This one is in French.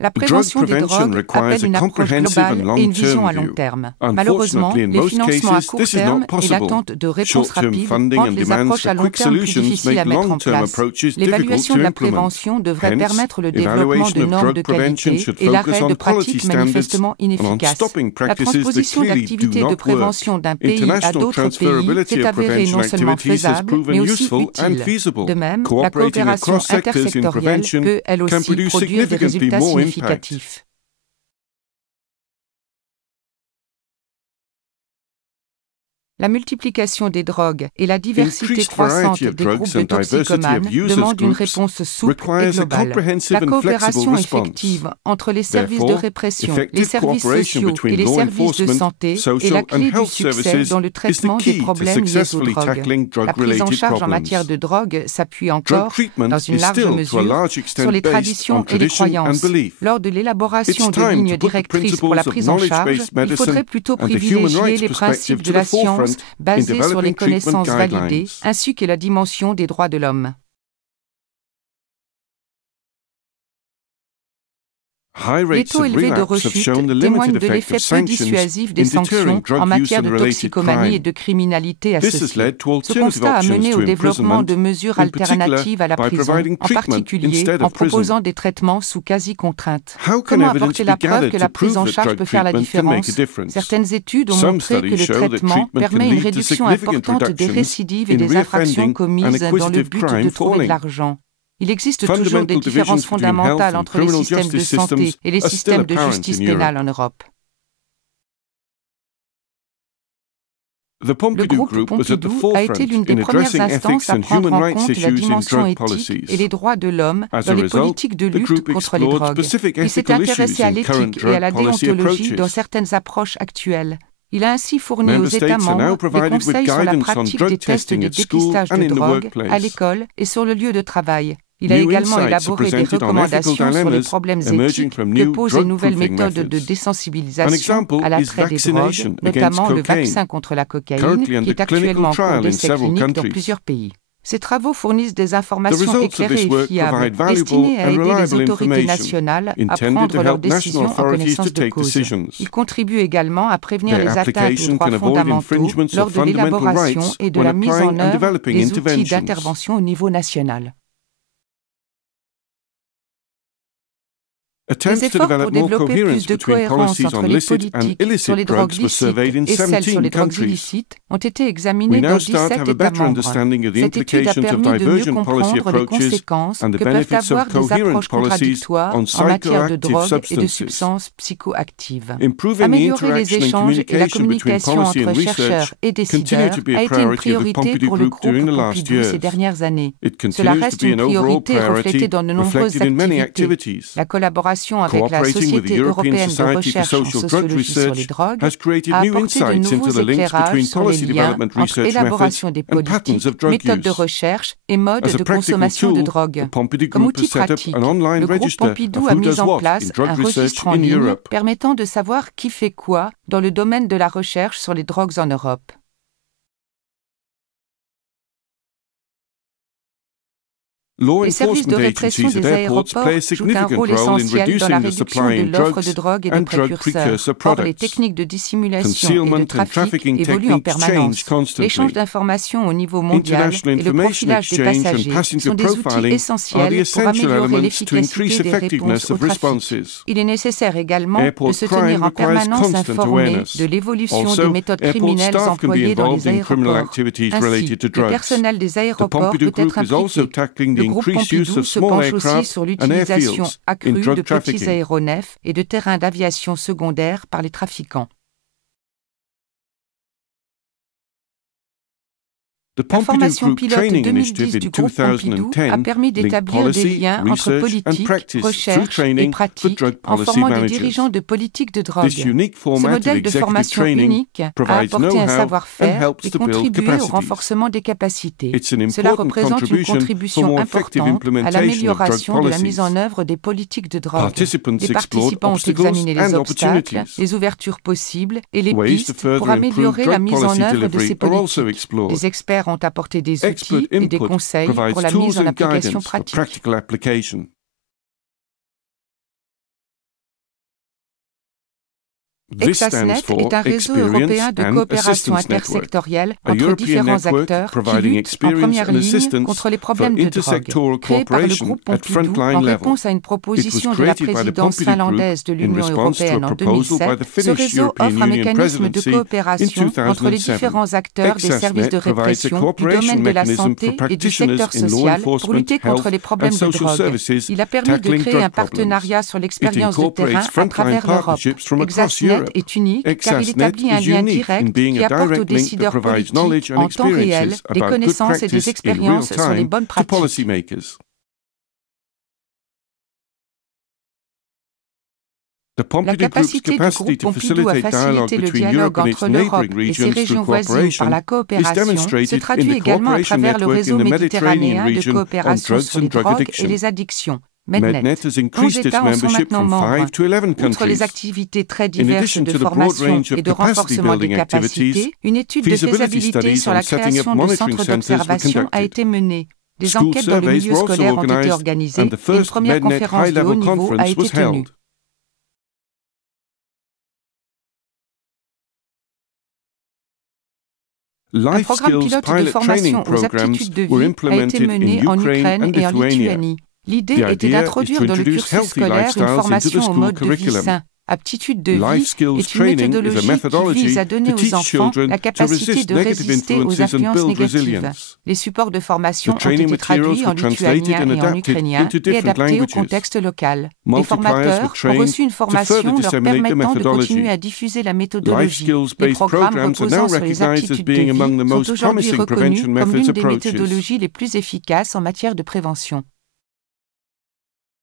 La prévention des drogues appelle une approche globale et une vision à long terme. Malheureusement, les financements à court terme et l'attente de réponses rapides rendent les approches à long terme plus difficiles à mettre en place. L'évaluation de la prévention devrait permettre le développement de normes de qualité et l'arrêt de pratiques manifestement inefficaces. La transposition d'activités de prévention d'un pays à d'autres pays s'est avérée non seulement faisable, mais aussi utile. De même, la coopération intersectorielle peut, elle aussi, produire des résultats significatifs. La multiplication des drogues et la diversité croissante des groupes de toxicomanes demandent une réponse souple et globale. La coopération effective entre les services de répression, les services sociaux et les services de santé est la clé du succès dans le traitement des problèmes liés aux drogues. La prise en charge en matière de drogue s'appuie encore, dans une large mesure, sur les traditions et les croyances. Lors de l'élaboration de lignes directrices pour la prise en charge, il faudrait plutôt privilégier les principes de la science basés sur les connaissances validées, ainsi que la dimension des droits de l'homme. Les taux élevés de rechute témoignent de l'effet peu dissuasif des sanctions en matière de toxicomanie et de criminalité associée. Ce constat a mené au développement de mesures alternatives à la prison, en particulier en proposant des traitements sous quasi-contrainte. Comment apporter la preuve que la prise en charge peut faire la différence? Certaines études ont montré que le traitement permet une réduction importante des récidives et des infractions commises dans le but de trouver de l'argent. Il existe toujours des différences fondamentales entre les systèmes de santé et les systèmes de justice pénale en Europe. Le groupe Pompidou a été l'une des premières instances à prendre en compte la dimension éthique et les droits de l'homme dans les politiques de lutte contre les drogues. Il s'est intéressé à l'éthique et à la déontologie dans certaines approches actuelles. Il a ainsi fourni aux États membres des conseils sur la pratique des tests de dépistage de drogue à l'école et sur le lieu de travail. Il a également élaboré des recommandations sur les problèmes éthiques que posent les nouvelles méthodes de désensibilisation à l'attrait des drogues, notamment le vaccin contre la cocaïne, qui est actuellement en cours d'essai clinique dans plusieurs pays. Ces travaux fournissent des informations éclairées et fiables, destinées à aider les autorités nationales à prendre leurs décisions en connaissance de cause. Ils contribuent également à prévenir les atteintes aux droits fondamentaux lors de l'élaboration et de la mise en œuvre des outils d'intervention au niveau national. Les efforts pour développer plus de cohérence entre les politiques sur les drogues licites et celles sur les drogues illicites ont été examinés dans 17 États membres. Cette étude a permis de mieux comprendre les conséquences que peuvent avoir des approches contradictoires en matière de drogue et de substances psychoactives. Améliorer les échanges et la communication entre chercheurs et décideurs a été une priorité pour le groupe Pompidou ces dernières années. Cela reste une priorité reflétée dans de nombreuses activités. La collaboration avec la Société européenne de recherche en sociologie sur les drogues a apporté de nouveaux éclairages sur les liens entre élaboration des politiques, méthodes de recherche et modes de consommation de drogue. Comme outil pratique, le groupe Pompidou a mis en place un registre en ligne permettant de savoir qui fait quoi dans le domaine de la recherche sur les drogues en Europe. Les services de répression des aéroports jouent un rôle essentiel dans la réduction de l'offre de drogue et de précurseurs. Or, les techniques de dissimulation et de trafic évoluent en permanence. L'échange d'informations au niveau mondial et le profilage des passagers sont des outils essentiels pour améliorer l'efficacité des réponses au trafic. Il est nécessaire également de se tenir en permanence informé de l'évolution des méthodes criminelles employées dans les aéroports. Ainsi, le personnel des aéroports peut être impliqué. Le groupe Pompidou se penche aussi sur l'utilisation accrue de petits aéronefs et de terrains d'aviation secondaires par les trafiquants. La formation pilote 2010 du groupe Pompidou a permis d'établir des liens entre politique, recherche et pratique en formant des dirigeants de politique de drogue. Ce modèle de formation unique a apporté un savoir-faire et contribué au renforcement des capacités. Cela représente une contribution importante à l'amélioration de la mise en œuvre des politiques de drogue. Les participants ont examiné les obstacles, les ouvertures possibles et les pistes pour améliorer la mise en œuvre de ces politiques. Les experts ont apporté des outils et des conseils pour la mise en application pratique. ExasNet est un réseau européen de coopération intersectorielle entre différents acteurs qui luttent en première ligne contre les problèmes de drogue. Créé par le groupe Pompidou en réponse à une proposition de la présidence finlandaise de l'Union européenne en 2007, ce réseau offre un mécanisme de coopération entre les différents acteurs des services de répression, du domaine de la santé et du secteur social pour lutter contre les problèmes de drogue. Il a permis de créer un partenariat sur l'expérience de terrain à travers l'Europe. ExasNet est unique car il établit un lien direct qui apporte aux décideurs politiques en temps réel des connaissances et des expériences sur les bonnes pratiques. La capacité du groupe Pompidou à faciliter le dialogue entre l'Europe et ses régions voisines par la coopération se traduit également à travers le réseau méditerranéen de coopération sur les drogues et les addictions. Mednet. 11 États en sont maintenant membres. Outre les activités très diverses de formation et de renforcement des capacités, une étude de faisabilité sur la création de centres d'observation a été menée. Des enquêtes dans le milieu scolaire ont été organisées et une première conférence de haut niveau a été tenue. Un programme pilote de formation aux aptitudes de vie a été mené en Ukraine et en Lituanie. L'idée était d'introduire dans le cursus scolaire une formation au mode de vie sain. Aptitude de vie est une méthodologie qui vise à donner aux enfants la capacité de résister aux influences négatives. Les supports de formation ont été traduits en lituanien et en ukrainien et adaptés au contexte local. Les formateurs ont reçu une formation leur permettant de continuer à diffuser la méthodologie. Les programmes reposant sur les aptitudes de vie sont aujourd'hui reconnus comme l'une des méthodologies les plus efficaces en matière de prévention.